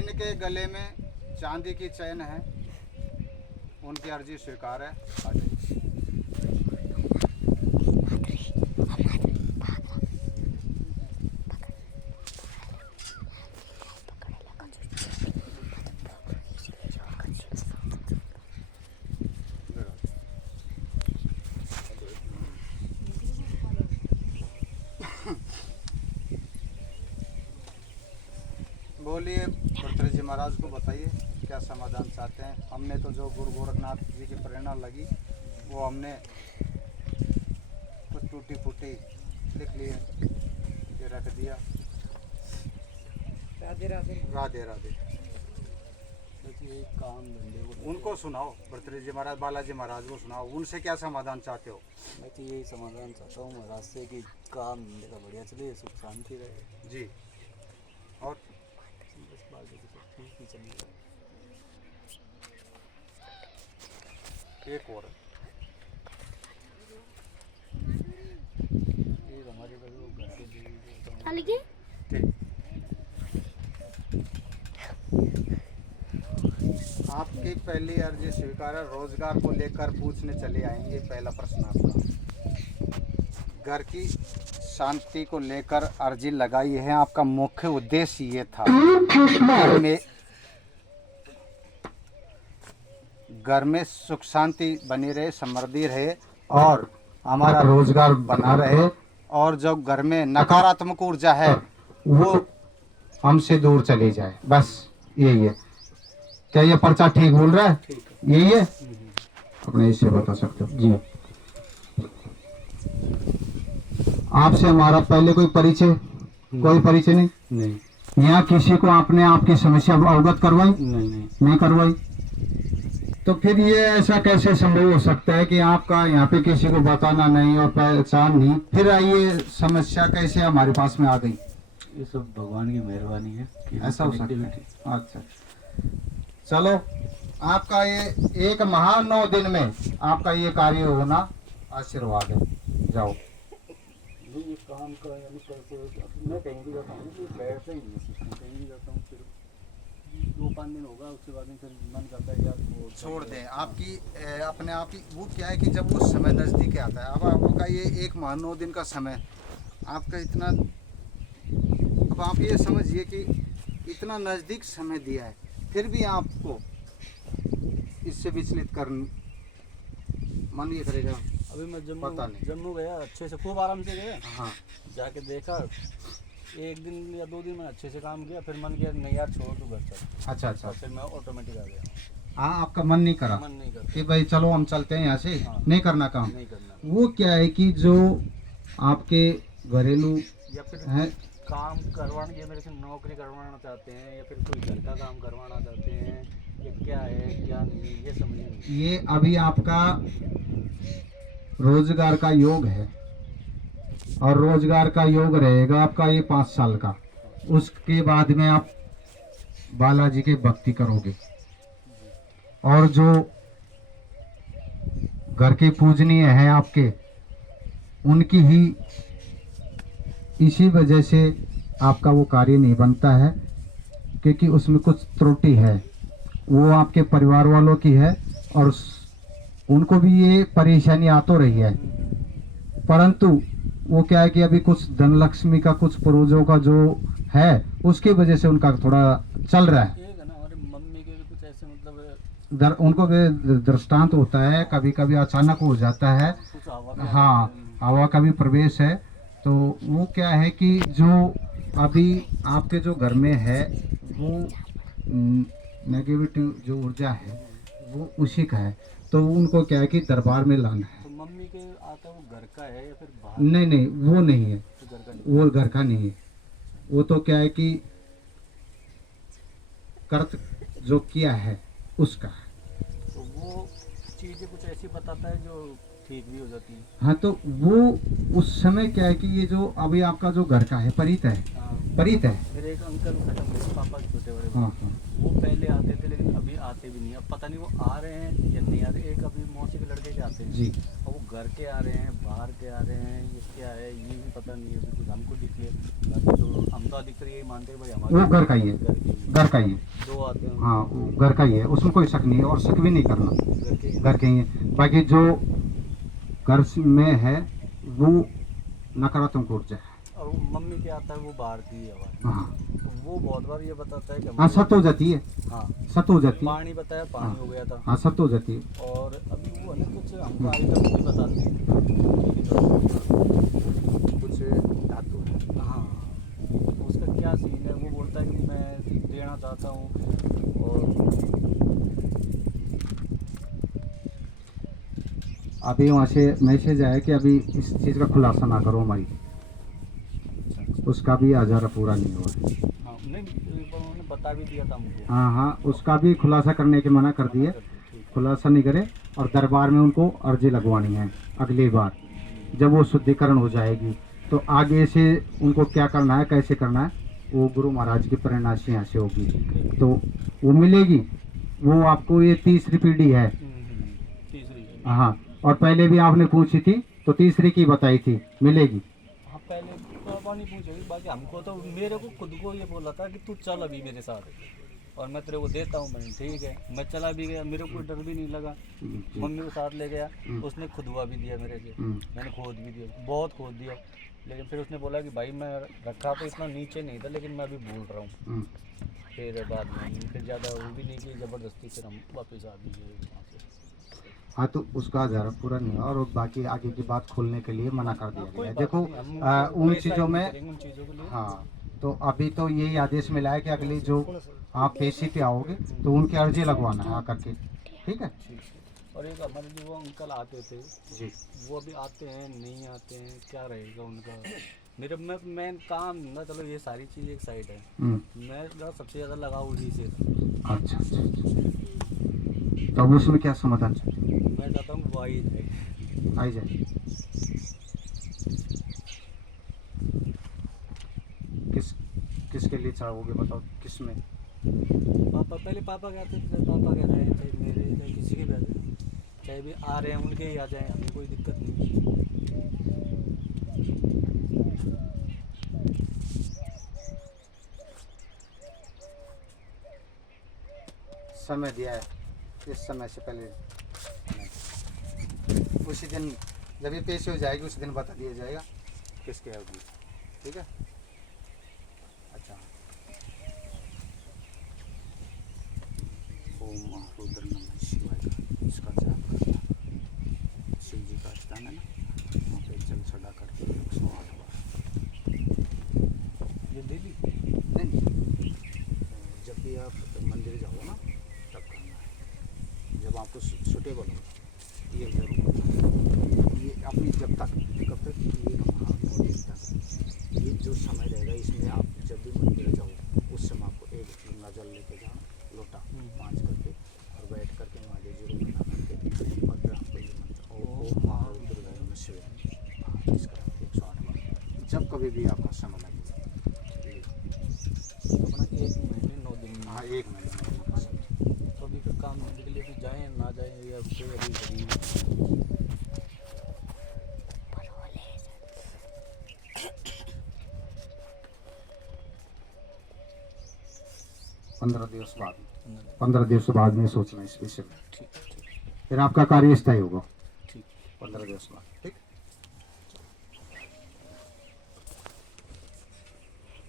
जिनके गले में चांदी की चैन है उनकी अर्जी स्वीकार है। आ जाइए। बोलिए भरतरी जी महाराज को बताइए क्या समाधान चाहते हैं। हमने तो जो गुरु गोरखनाथ जी की प्रेरणा लगी वो हमने कुछ टूटी फूटी लिख लिए, ये रख दिया। राधे राधे। राधे राधे। काम धंधे उनको सुनाओ भरतरी जी महाराज, बालाजी महाराज को सुनाओ, उनसे क्या समाधान चाहते हो। मैं तो यही समाधान चाहता हूँ महाराज से कि काम धंधे का बढ़िया चले, सुख शांति रहे जी। और बस बाकी तो सब ठीक ही चलेगा। एक और ये हमारे घर वो घर के लिए ठीक। आपकी पहली अर्जी स्वीकार है। रोजगार को लेकर पूछने चले आएंगे। पहला प्रश्न आपका, घर की शांति को लेकर अर्जी लगाई है। आपका मुख्य उद्देश्य ये था कि घर में सुख शांति बनी रहे, समृद्धि रहे और हमारा रोजगार बना रहे, और जो घर में नकारात्मक ऊर्जा है वो हमसे दूर चली जाए। बस यही है। क्या ये पर्चा ठीक बोल रहा है? यही है। अपने इससे बता सकते हो जी। आपसे हमारा पहले कोई परिचय नहीं। यहाँ किसी को आपने आपकी समस्या अवगत करवाई? नहीं करवाई। तो फिर ये ऐसा कैसे संभव हो सकता है कि आपका यहाँ पे किसी को बताना नहीं और पहचान नहीं, फिर ये समस्या कैसे हमारे पास में आ गई? ये सब भगवान की मेहरबानी है कि ऐसा हो सकता है। अच्छा चलो, आपका ये एक महान 9 दिन में आपका ये कार्य होना आशीर्वाद है। जाओ। ये काम का मैं कहीं भी जाता हूँ बैठता ही नहीं, कहीं भी जाता हूँ, फिर 2-5 दिन होगा उसके बाद में फिर मन करता है यार वो छोड़ दें। आपकी अपने आप ही वो क्या है कि जब वो समय नज़दीक आता है, अब आपका ये एक माह 9 दिन का समय आपका इतना, अब आप ये समझिए कि इतना नज़दीक समय दिया है, फिर भी आपको इससे विचलित कर मन ये करेगा। अभी मैं पता नहीं। जम्मू गया, अच्छे से खूब आराम से गया। हाँ। जाके देखा, 1 दिन या 2 दिन में अच्छे से काम किया, फिर मन किया नहीं यार छोड़ तू घर चल। अच्छा। फिर मैं ऑटोमेटिक आ गया। हाँ, आपका मन नहीं करा कि भाई चलो हम चलते हैं यहाँ से। हाँ। नहीं करना काम। नहीं करना। वो क्या है कि जो आपके घरेलू या फिर है काम करवाना, ये मेरे से नौकरी करवाना चाहते हैं या फिर कोई घर का काम करवाना चाहते हैं, ये क्या है क्या नहीं, ये समझ नहीं। ये अभी आपका रोजगार का योग है और रोजगार का योग रहेगा आपका ये 5 साल का। उसके बाद में आप बालाजी के भक्ति करोगे और जो घर के पूजनीय हैं आपके, उनकी ही इसी वजह से आपका वो कार्य नहीं बनता है, क्योंकि उसमें कुछ त्रुटि है। वो आपके परिवार वालों की है और उनको भी ये परेशानी आ तो रही है, परंतु वो क्या है कि अभी कुछ धनलक्ष्मी का, कुछ पूर्वजों का जो है उसकी वजह से उनका थोड़ा चल रहा है। एक है ना, हमारी मम्मी के भी कुछ ऐसे मतलब उनको भी दृष्टांत होता है, कभी कभी अचानक हो जाता है। कुछ हवा हाँ, हवा का भी प्रवेश है। तो वो क्या है कि जो अभी आपके जो घर में है वो नेगेटिव जो ऊर्जा है वो उसी का है। तो उनको क्या है कि दरबार में लाना है। तो मम्मी के आता वो घर का है या फिर बाहर? नहीं, वो नहीं है। तो घर का नहीं। वो घर का नहीं है। वो तो क्या है कि कर्त जो किया है उसका है। तो वो चीज़ें कुछ ऐसी बताता है जो ठीक भी हो जाती है। हाँ, तो वो उस समय क्या है कि ये जो अभी आपका जो घर का है परित है। हाँ। परित है। मेरे एक अंकल खत्म हुए, पापा के छोटे बड़े, हाँ। वो पहले आते थे लेकिन अभी आते भी नहीं। अब पता नहीं वो आ रहे हैं या नहीं आ रहे। एक अभी मौसी के लड़के के आते हैं जी और वो घर के आ रहे हैं, बाहर के आ रहे हैं, ये क्या है ये भी पता नहीं है। अभी कुछ हमको दिख लिया, बाकी तो हम तो अधिकतर यही मानते हैं भाई वो हमारे घर का ही है, घर के ही घर का ही है। दो आते हैं। हाँ वो घर का ही है, उसमें कोई शक नहीं है और शक भी नहीं करना, घर के ही। घर के ही है। बाकी जो घर में है वो नकारात्मक ऊर्जा है। और वो मम्मी के आता है वो बाहर की आवाज़। हाँ तो वो बहुत बार ये बताता है कि हाँ सत हो जाती है, हाँ सत हो जाती है। पानी बताया, पानी हो गया था। हाँ सत हो जाती है। और अभी वो है ना कुछ हमको आगे तक नहीं बताते हैं। कुछ धातु है। हाँ तो उसका क्या सीन है, वो बोलता है कि मैं देना चाहता हूँ। और अभी वहाँ से मैसेज आया कि अभी इस चीज़ का खुलासा ना करो हमारी, उसका भी आजारा पूरा नहीं हुआ है। हाँ नहीं एक बार उन्होंने बता भी दिया था हमको। हाँ हाँ उसका भी खुलासा करने के मना कर दिए, ठीक खुलासा नहीं करे। और दरबार में उनको अर्जी लगवानी है अगली बार, जब वो शुद्धिकरण हो जाएगी तो आगे से उनको क्या करना है कैसे करना है वो गुरु महाराज की प्रेरणा से यहाँ से होगी तो वो मिलेगी। वो आपको ये तीसरी पीढ़ी है। तीसरी है। हाँ और पहले भी आपने पूछी थी तो तीसरी की बताई थी मिलेगी। हाँ पहले पापा नहीं पूछेगी, बाकी हमको तो मेरे को खुद को ये बोला था कि तू चल अभी मेरे साथ और मैं तेरे को देता हूँ। मैंने ठीक है, मैं चला भी गया, मेरे को कोई डर भी नहीं लगा। मम्मी को साथ ले गया, उसने खुदवा भी दिया मेरे से, मैंने खोद भी दिया, बहुत खोद दिया। लेकिन फिर उसने बोला कि भाई मैं रखा तो इतना नीचे नहीं था लेकिन मैं अभी भूल रहा हूँ। फिर बाद में फिर ज़्यादा वो भी नहीं की ज़बरदस्ती, फिर हम वापस आ भी गए वहाँ से। हाँ तो उसका आधार पूरा नहीं है और बाकी आगे की बात खोलने के लिए मना कर दिया कोई गया है। बात देखो नहीं, हम उन पैसा चीज़ों ही में करेंगे उन चीज़ों के लिए। हाँ तो अभी तो यही आदेश मिला है कि अगली जो आप पेशी पे आओगे तो उनकी अर्जी लगवाना है आकर के, ठीक है। ठीक है। और एक हमारे जो वो अंकल आते थे जी वो अभी आते हैं नहीं आते हैं, क्या रहेगा उनका। मेरे मैं काम ना, चलो ये सारी चीज़ एक साइड है, मैं सबसे ज़्यादा लगाव उसी से था। अच्छा अच्छा तो अब उसमें क्या समाधान चाहिए? मैं चाहता हूँ वो आई जाए। आई जाए किस किसके लिए चाहोगे बताओ, किस में? पापा पहले पापा कहते थे, पापा कह रहे थे मेरे चाहे किसी के भी आ जाए, चाहे भी आ रहे हैं उनके ही आ जाए, हमें कोई दिक्कत नहीं। समय दिया है, इस समय से पहले उसी दिन जब ये पेश हो जाएगी उसी दिन बता दिया जाएगा किसके होगी, ठीक है। अच्छा ओम रुद्र नमः शिवाय का इसका जाप करना। शिव जी का स्थान है ना, वहाँ पे जल चढ़ा करके 108 बार। ये डेली नहीं जब भी आप मंदिर जाओ ना तब करना है, जब आपको सुटेबल हो ये जरूर करना है। ये अपनी जब तक कब तक ये रहा 9 दिन तक, ये जो समय रहेगा इसमें आप जब भी मंदिर जाओ उस समय आपको एक गंगा जल लेके जाना, लोटा 5 करके और बैठ करके महादेव जी को मना करके और फिर आपको ये मंत्र ओम महारुद्र नमः शिवाय इसका 108 बार जब कभी भी आपका समय लगे। अपना 1 महीने 9 दिन में। हाँ 1 महीने में आपका समय। तो अभी फिर काम धंधे के लिए भी जाएँ ना जाएँ या कोई अभी गरीब 15 दिवस बाद, 15 दिवस बाद में सोचना इस विषय में, ठीक फिर आपका कार्य स्थायी होगा ठीक। 15 दिवस बाद, ठीक।